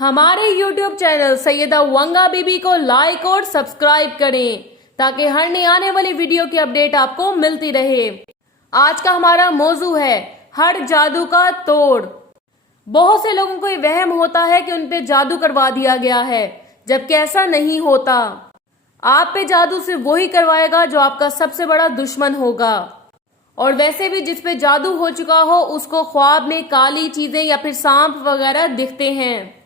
हमारे YouTube channel Syeda वंगा बीबी को like और सब्सक्राइब करें ताकि हर नई आने वाली वीडियो की अपडेट आपको मिलती रहे। आज का हमारा मौजू है हर जादू का तोड़। बहुत से लोगों को ये वहम होता है कि उन पे जादू करवा दिया गया है, जबकि ऐसा नहीं होता। आप पे जादू सिर्फ वही करवाएगा जो आपका सबसे बड़ा दुश्मन होगा। और वैसे भी जिस पे जादू हो चुका हो उसको ख्वाब में काली चीजें या फिर सांप वगैरह दिखते हैं।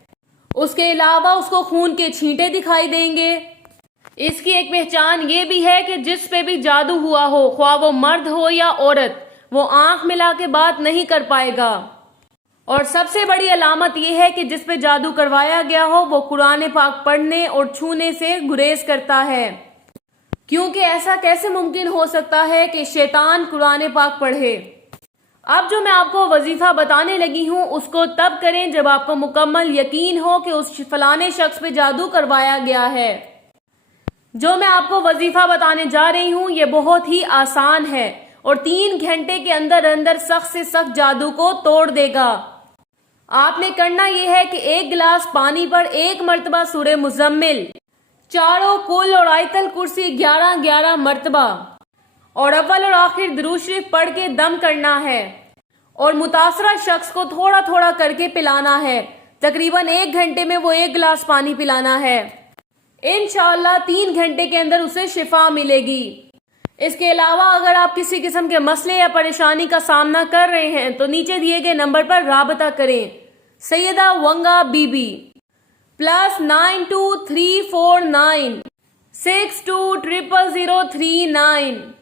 उसके अलावा उसको खून के छींटे दिखाई देंगे। इसकी एक पहचान ये भी है कि जिस पे भी जादू हुआ हो, ख्वाह वो मर्द हो या औरत, वो आंख मिला के बात नहीं कर पाएगा। और सबसे बड़ी अलामत यह है कि जिस पे जादू करवाया गया हो वो कुरान पाक पढ़ने और छूने से गुरेज करता है, क्योंकि ऐसा कैसे मुमकिन हो सकता है कि शैतान कुरान पाक पढ़े। अब जो मैं आपको वजीफा बताने लगी हूँ उसको तब करें जब आपको मुकम्मल यकीन हो कि उस फलाने शख्स पे जादू करवाया गया है। जो मैं आपको वजीफा बताने जा रही हूँ ये बहुत ही आसान है और 3 घंटे के अंदर अंदर सख्त से सख्त जादू को तोड़ देगा। आपने करना यह है कि 1 गिलास पानी पर 1 मरतबा सूरह मुज़म्मिल, चारों कुल और आयतल कुर्सी 11-11 मरतबा और अव्वल और आखिर दुरूद शरीफ पढ़ के दम करना है और मुतासरा शख्स को थोड़ा थोड़ा करके पिलाना है। तकरीबन 1 घंटे में वो 1 गिलास पानी पिलाना है। इंशाअल्लाह 3 घंटे के अंदर उसे शिफा मिलेगी। इसके अलावा अगर आप किसी किस्म के मसले या परेशानी का सामना कर रहे हैं तो नीचे दिए गए नंबर पर राबता करें। सैयदा वंगा बीबी +923496200039।